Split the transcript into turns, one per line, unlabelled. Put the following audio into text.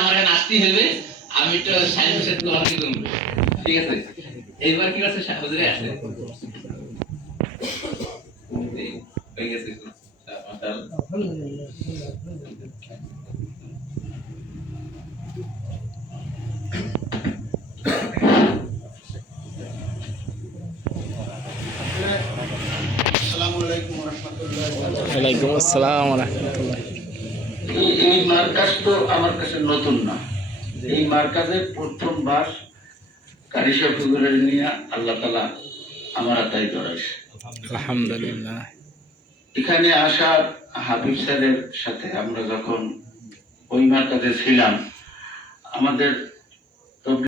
আমার আসতেই হবে আমি একটু সাইন্সের সাথে তোমার ঠিক আছে এইবার কি করছে হুজুরে আসে মাশাআল্লাহ।
আসসালামু আলাইকুম রহমতুল্লাহ
ওয়ালাইকুম আসসালাম রহমতুল্লাহ।
এই- মার্কাজ তো আমার কাছে নতুন না। এই মার্কাজের প্রথমবার কারি শফিকুলের নিয়ে আল্লাহ তালা আমার আতাই করাইছে
আলহামদুলিল্লাহ।
এখানে আসা হাবিব স্যারের সাথে আমরা যখন ওই মার্কাজে ছিলাম আমাদের